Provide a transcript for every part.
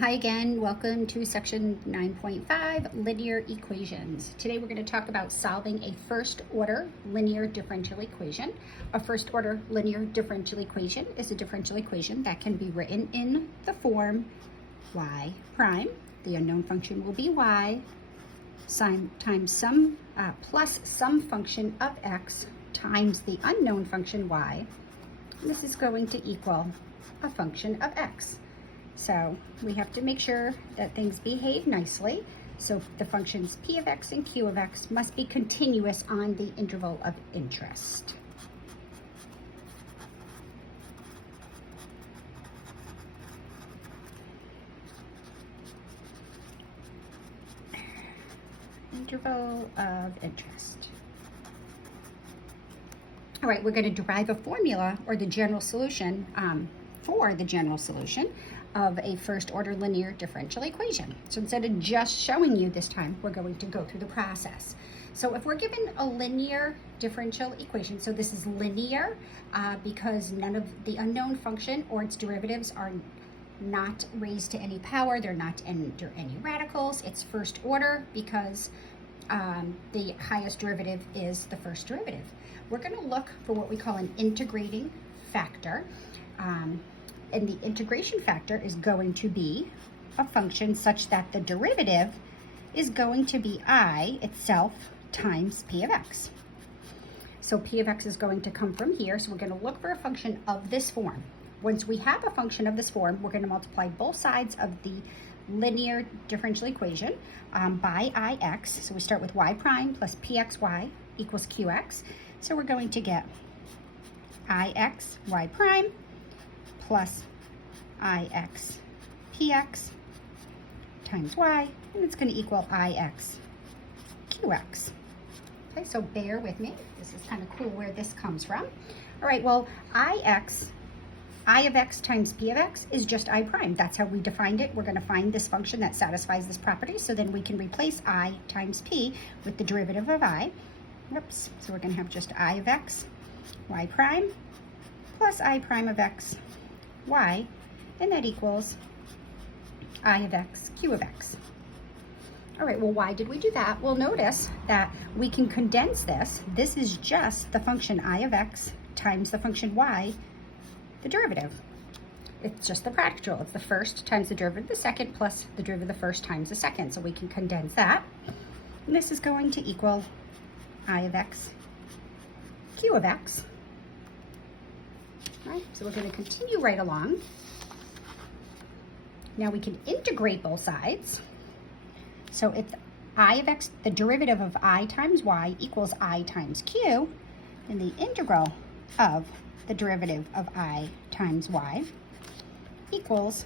Hi again, welcome to section 9.5, linear equations. Today we're going to talk about solving a first order linear differential equation. A first order linear differential equation is a differential equation that can be written in the form y prime. The unknown function will be y times some plus some function of x times the unknown function y. And this is going to equal a function of x. So we have to make sure that things behave nicely. So the functions p of x and q of x must be continuous on the interval of interest. Interval of interest. All right, we're going to derive a formula or the general solution for the general solution of a first order linear differential equation. So instead of just showing you this time, we're going to go through the process. So if we're given a linear differential equation, so this is linear because none of the unknown function or its derivatives are not raised to any power, they're not under any radicals. It's first order because the highest derivative is the first derivative. We're going to look for what we call an integrating factor. And the integration factor is going to be a function such that the derivative is going to be I itself times p of x. So p of x is going to come from here, so we're going to look for a function of this form. Once we have a function of this form, we're going to multiply both sides of the linear differential equation by ix. So we start with y prime plus pxy equals qx. So we're going to get ix y prime plus ix px times y, and it's going to equal ix qx. Okay, so bear with me. This is kind of cool where this comes from. All right, well, I of x times p of x is just I prime. That's how we defined it. We're going to find this function that satisfies this property, so then we can replace I times p with the derivative of I. Whoops. So we're going to have just I of x y prime plus I prime of x y, and that equals I of x q of x. All right, well, why did we do that? Well, notice that we can condense this. This is just the function I of x times the function y, the derivative. It's just the product rule. It's the first times the derivative of the second plus the derivative of the first times the second. So we can condense that. And this is going to equal I of x q of x. All right, so we're going to continue right along. Now we can integrate both sides. So if I of x, the derivative of I times y equals I times q, then the integral of the derivative of I times y equals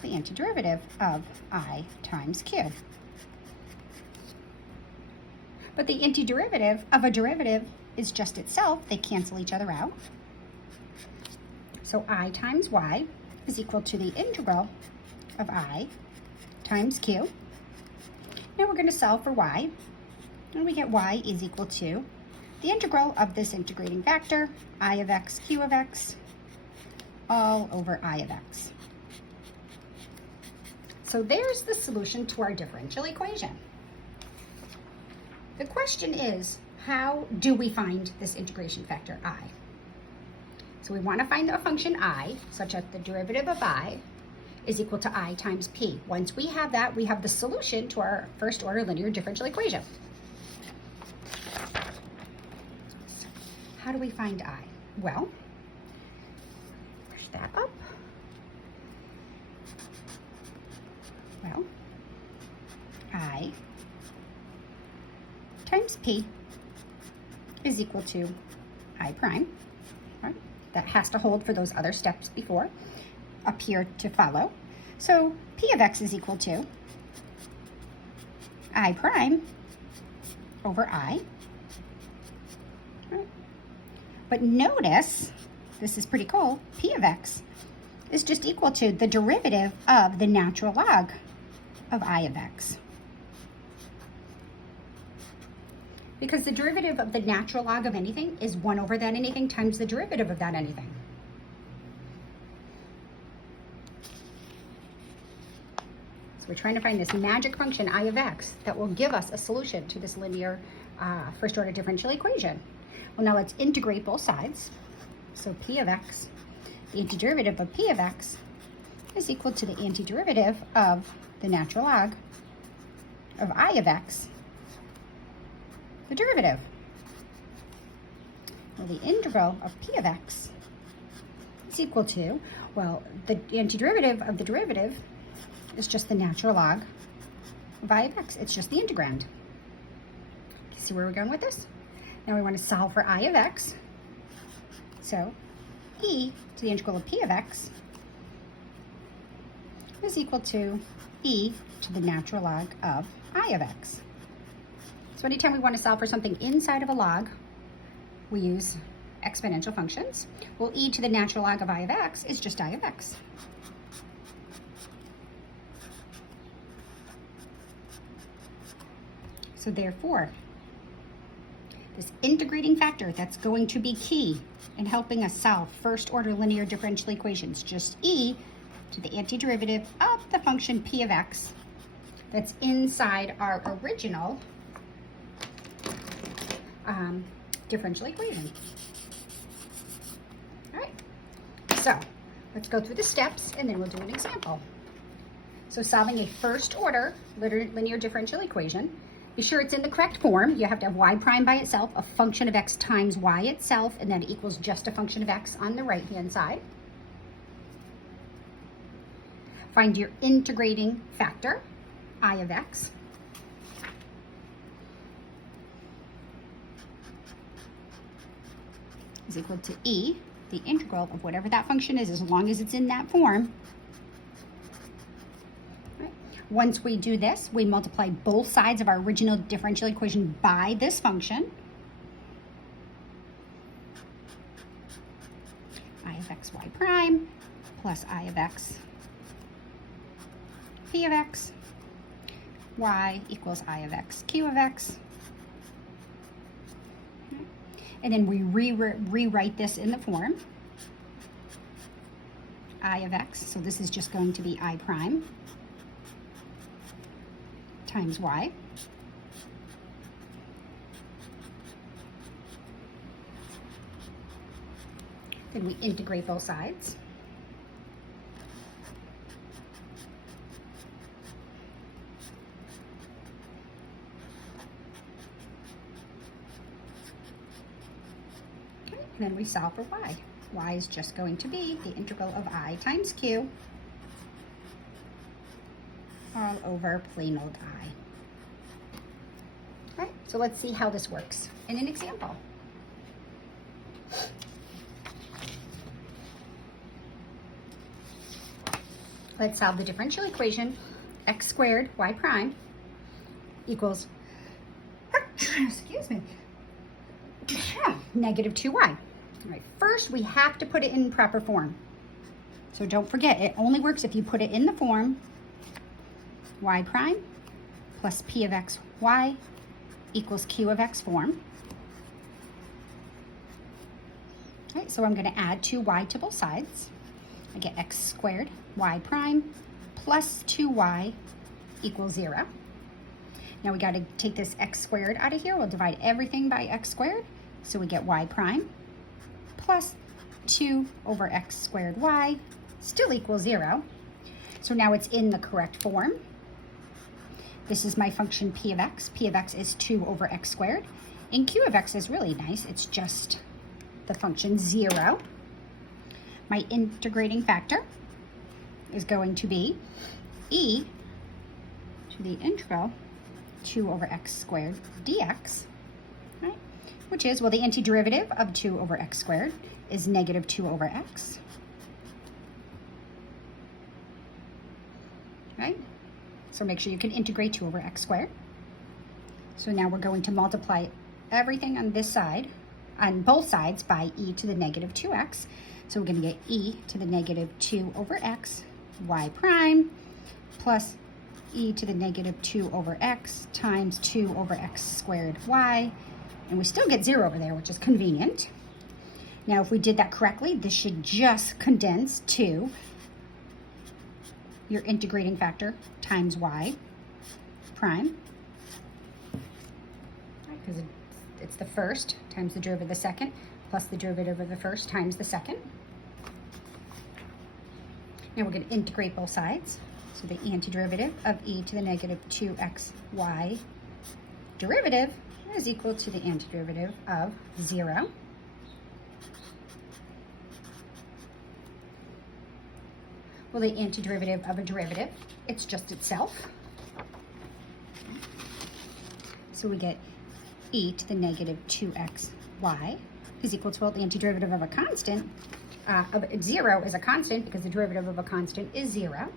the antiderivative of I times q. But the antiderivative of a derivative is just itself. They cancel each other out. So I times y is equal to the integral of I times q. Now we're going to solve for y, and we get y is equal to the integral of this integrating factor, I of x q of x, all over I of x. So there's the solution to our differential equation. The question is, how do we find this integration factor I? So we want to find a function I, such that the derivative of I is equal to I times p. Once we have that, we have the solution to our first order linear differential equation. How do we find I? Well, push that up. Well, I times p is equal to I prime. Right? That has to hold for those other steps before appear to follow. So p of x is equal to I prime over I. Right? But notice, this is pretty cool, p of x is just equal to the derivative of the natural log of I of x. Because the derivative of the natural log of anything is 1 over that anything times the derivative of that anything. So we're trying to find this magic function, I of x, that will give us a solution to this linear first order differential equation. Well, now let's integrate both sides. So p of x, the antiderivative of p of x, is equal to the antiderivative of the natural log of I of x, the derivative. Well, the integral of p of x is equal to, well, the antiderivative of the derivative is just the natural log of I of x. It's just the integrand. See where we're going with this? Now we want to solve for I of x. So e to the integral of p of x is equal to e to the natural log of I of x. So anytime we want to solve for something inside of a log, we use exponential functions. Well, e to the natural log of I of x is just I of x. So therefore, this integrating factor that's going to be key in helping us solve first order linear differential equations, just e to the antiderivative of the function p of x that's inside our original differential equation. All right, so let's go through the steps and then we'll do an example. So solving a first order linear differential equation, be sure it's in the correct form. You have to have y prime by itself, a function of x times y itself, and then it equals just a function of x on the right-hand side. Find your integrating factor, I of x. Is equal to e, the integral of whatever that function is, as long as it's in that form. Right. Once we do this, we multiply both sides of our original differential equation by this function. I of x y prime plus I of x p of x y equals I of x q of x. And then we rewrite this in the form I of x. So this is just going to be I prime times y. Then we integrate both sides. And then we solve for y. Y is just going to be the integral of I times q all over plain old I. All right, so let's see how this works in an example. Let's solve the differential equation x squared y prime equals, excuse me, negative 2y. All right, first we have to put it in proper form. So don't forget, it only works if you put it in the form y prime plus p of x y equals q of x form. All right, so I'm going to add 2y to both sides. I get x squared y prime plus 2y equals 0. Now we got to take this x squared out of here. We'll divide everything by x squared. So we get y prime plus 2 over x squared y still equals 0. So now it's in the correct form. This is my function p of x. P of x is 2 over x squared. And q of x is really nice. It's just the function 0. My integrating factor is going to be e to the integral 2 over x squared dx, right? Which is, well, the antiderivative of 2 over x squared is negative 2 over x, right? So make sure you can integrate 2 over x squared. So now we're going to multiply everything on this side, on both sides, by e to the negative 2x. So we're going to get e to the negative 2 over x y prime plus e to the negative 2 over x times 2 over x squared y. And we still get 0 over there, which is convenient. Now, if we did that correctly, this should just condense to your integrating factor times y prime, because it's the first times the derivative of the second plus the derivative of the first times the second. Now we're going to integrate both sides. So the antiderivative of e to the negative 2xy derivative is equal to the antiderivative of 0. Well, the antiderivative of a derivative, it's just itself. So we get e to the negative 2xy is equal to, well, the antiderivative of a constant, of 0 is a constant because the derivative of a constant is 0.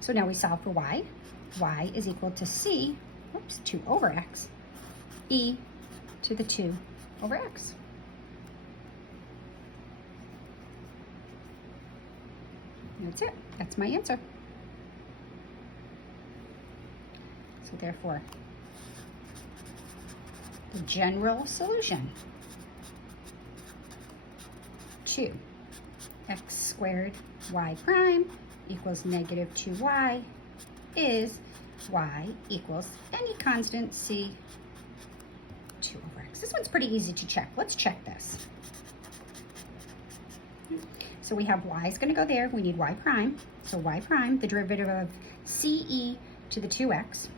So now we solve for y. Y is equal to c, 2 over x, e to the 2 over x. That's it. That's my answer. So therefore, the general solution to x squared y prime equals negative 2y is y equals any constant c 2 over x. This one's pretty easy to check. Let's check this. So we have y is going to go there. We need y prime. So y prime, the derivative of ce to the 2x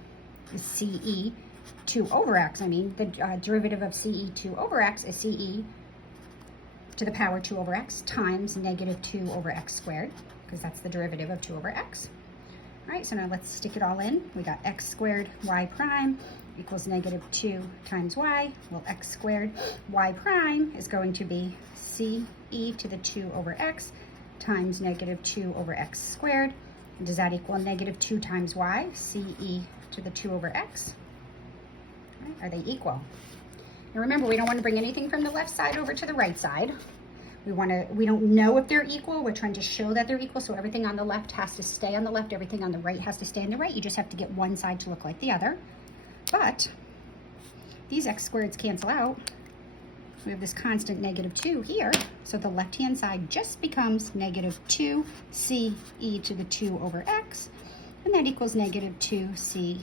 is ce 2 over x. I mean, the derivative of ce 2 over x is ce to the power 2 over x times negative 2 over x squared, because that's the derivative of 2 over x. All right, so now let's stick it all in. We got x squared y prime equals negative 2 times y. Well, x squared y prime is going to be ce to the 2 over x times negative 2 over x squared. And does that equal negative 2 times y, ce to the 2 over x? All right, are they equal? Now remember, we don't want to bring anything from the left side over to the right side. We don't know if they're equal. We're trying to show that they're equal, so everything on the left has to stay on the left, everything on the right has to stay on the right. You just have to get one side to look like the other. But these x squareds cancel out. We have this constant negative 2 here, so the left-hand side just becomes negative 2 ce to the 2 over x, and that equals negative 2 ce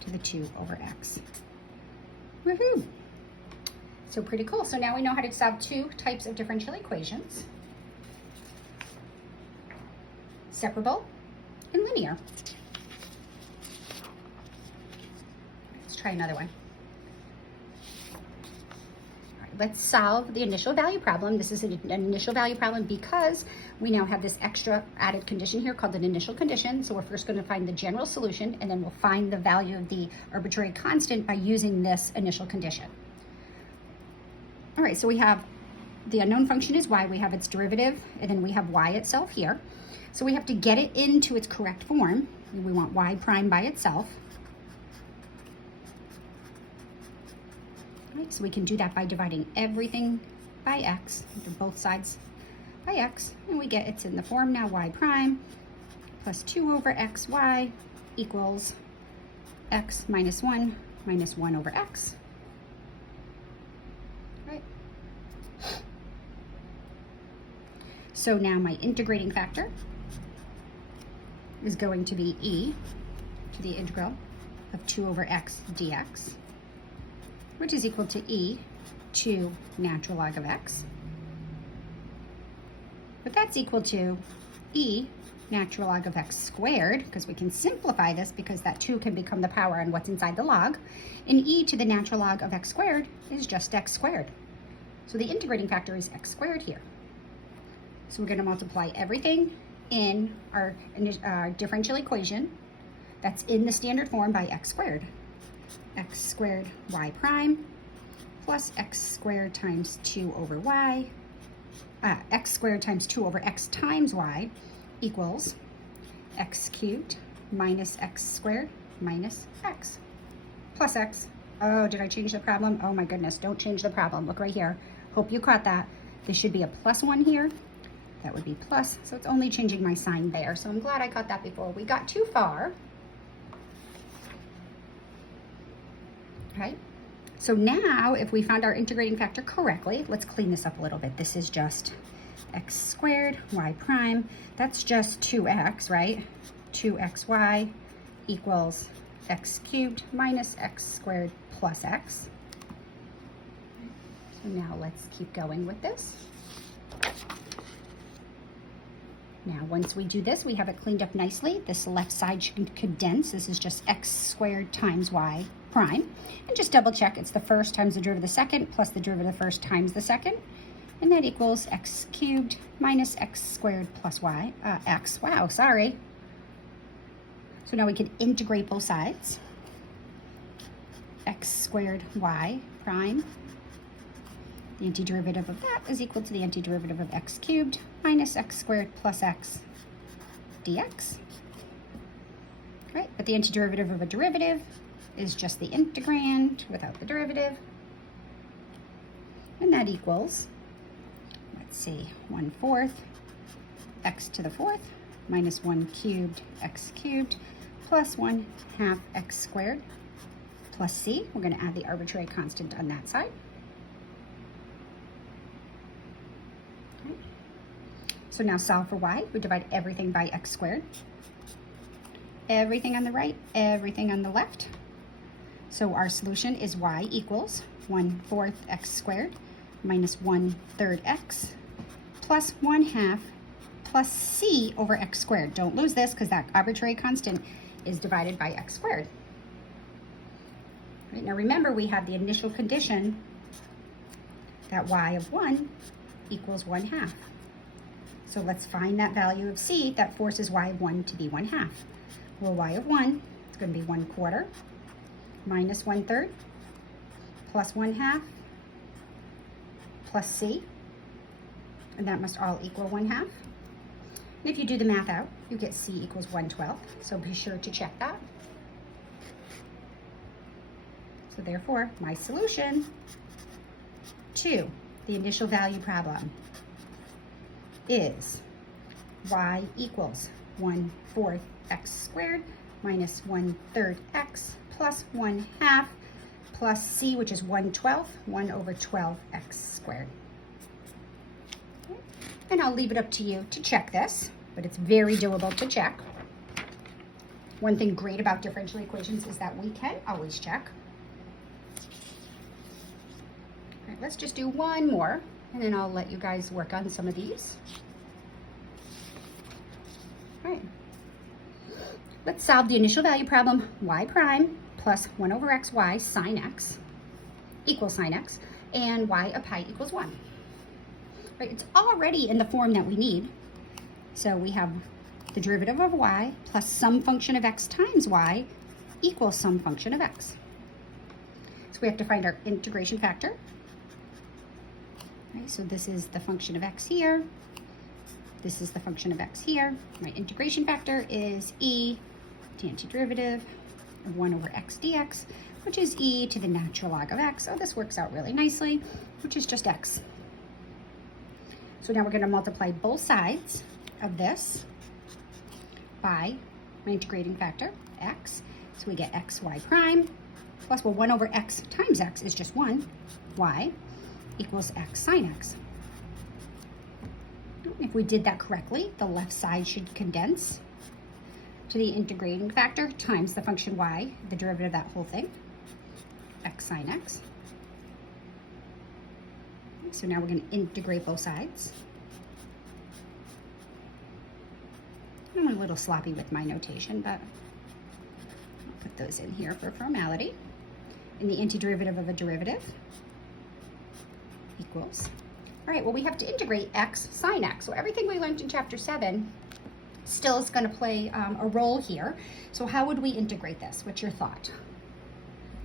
to the 2 over x. Woohoo! So pretty cool. So now we know how to solve two types of differential equations: separable and linear. Let's try another one. All right, let's solve the initial value problem. This is an initial value problem because we now have this extra added condition here called an initial condition. So we're first going to find the general solution, and then we'll find the value of the arbitrary constant by using this initial condition. All right, so we have the unknown function is y, we have its derivative, and then we have y itself here. So we have to get it into its correct form. We want y prime by itself. All right, so we can do that by dividing everything by x, both sides by x, and we get it's in the form now y prime plus 2 over xy equals x minus 1 over x. So now my integrating factor is going to be e to the integral of 2 over x dx, which is equal to e to natural log of x. But that's equal to e natural log of x squared, because we can simplify this because that 2 can become the power on what's inside the log. And e to the natural log of x squared is just x squared. So the integrating factor is x squared here. So we're going to multiply everything in our differential equation that's in the standard form by x squared. X squared y prime plus x squared times 2 over y, x squared times 2 over x times y equals x cubed minus x squared minus x plus x. Oh, did I change the problem? Oh my goodness, don't change the problem. Look right here. Hope you caught that. There should be a plus 1 here. That would be plus, so it's only changing my sign there. So I'm glad I caught that before we got too far. Right? So now, if we found our integrating factor correctly, let's clean this up a little bit. This is just x squared y prime. That's just 2x, right? 2xy equals x cubed minus x squared plus x. So now let's keep going with this. Now, once we do this, we have it cleaned up nicely. This left side should condense. This is just x squared times y prime. And just double check, it's the first times the derivative of the second plus the derivative of the first times the second. And that equals x cubed minus x squared plus y, x, wow, sorry. So now we can integrate both sides. X squared y prime. The antiderivative of that is equal to the antiderivative of x cubed minus x squared plus x dx. Right, but the antiderivative of a derivative is just the integrand without the derivative. And that equals, let's see, 1/4 x to the 4th minus 1 cubed x cubed plus 1/2 x squared plus c. We're going to add the arbitrary constant on that side. So now solve for y. We divide everything by x squared. Everything on the right, everything on the left. So our solution is y equals 1/4 x squared minus 1/3 x plus 1/2 plus c over x squared. Don't lose this because that arbitrary constant is divided by x squared. Right, now remember, we have the initial condition that y of 1 equals 1/2. So let's find that value of c that forces y of 1 to be 1/2. Well, y of 1 is going to be 1/4 minus 1/3 plus 1/2 plus c, and that must all equal 1/2. And if you do the math out, you get c equals 1/12, so be sure to check that. So therefore, my solution to the initial value problem is y equals 1/4 x squared minus 1/3 x plus 1/2 plus c, which is 1/12, 1/12 x squared. And I'll leave it up to you to check this, but it's very doable to check. One thing great about differential equations is that we can always check. All right, let's just do one more, and then I'll let you guys work on some of these. All right. Let's solve the initial value problem. Y prime plus 1/xy sine x equals sine x, and y of pi equals 1. Right, it's already in the form that we need. So we have the derivative of y plus some function of x times y equals some function of x. So we have to find our integration factor. Right, so this is the function of x here. This is the function of x here. My integration factor is e to antiderivative of 1/x dx, which is e to the natural log of x. So this works out really nicely, which is just x. So now we're going to multiply both sides of this by my integrating factor, x. So we get xy prime plus, well, 1/x times x is just 1, y equals x sine x. If we did that correctly, the left side should condense to the integrating factor times the function y, the derivative of that whole thing, x sine x. So now we're going to integrate both sides. I'm a little sloppy with my notation, but I'll put those in here for formality. And the antiderivative of a derivative equals, all right, well, we have to integrate x sine x. So everything we learned in chapter 7 still is going to play a role here. So how would we integrate this? What's your thought?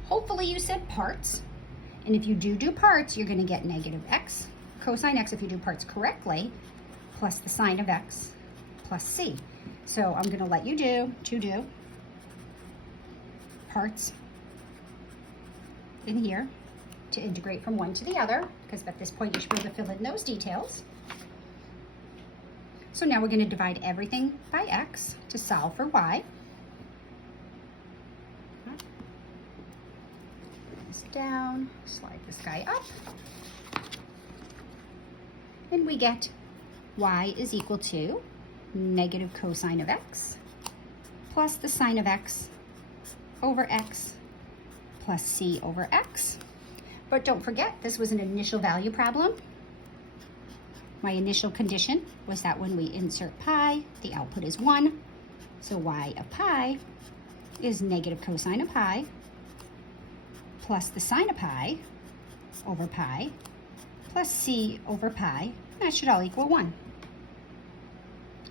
Hopefully you said parts. And if you do parts, you're going to get negative x cosine x if you do parts correctly, plus the sine of x plus c. So I'm going to let you do parts in here to integrate from one to the other, because at this point you should be able to fill in those details. So now we're going to divide everything by x to solve for y. This down, slide this guy up, and we get y is equal to negative cosine of x plus the sine of x over x plus c over x. But don't forget, this was an initial value problem. My initial condition was that when we insert pi, the output is 1. So y of pi is negative cosine of pi plus the sine of pi over pi plus c over pi. That should all equal 1.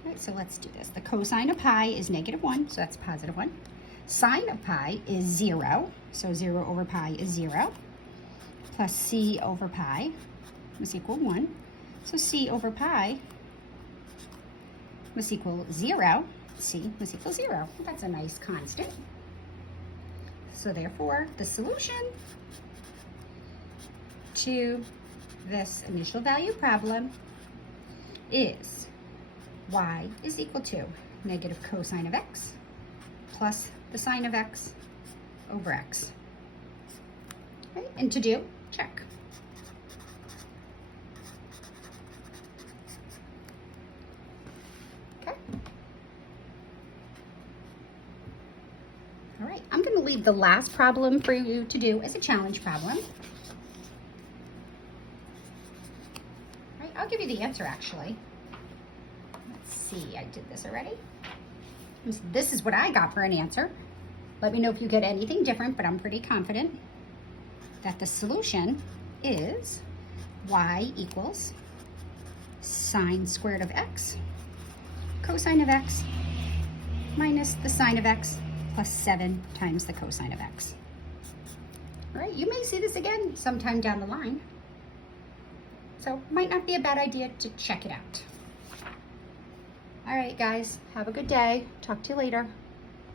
All right, so let's do this. The cosine of pi is negative 1, so that's positive 1. Sine of pi is 0, so 0 over pi is 0. Plus c over pi must equal 1. So c over pi must equal 0. C must equal 0. That's a nice constant. So therefore, the solution to this initial value problem is y is equal to negative cosine of x plus the sine of x over x. Okay, and to do, check. Okay. All right, I'm going to leave the last problem for you to do as a challenge problem. All right, I'll give you the answer actually. Let's see, I did this already. This is what I got for an answer. Let me know if you get anything different, but I'm pretty confident that the solution is y equals sine squared of x cosine of x minus the sine of x plus 7 times the cosine of x. All right, you may see this again sometime down the line, so might not be a bad idea to check it out. All right, guys, have a good day. Talk to you later.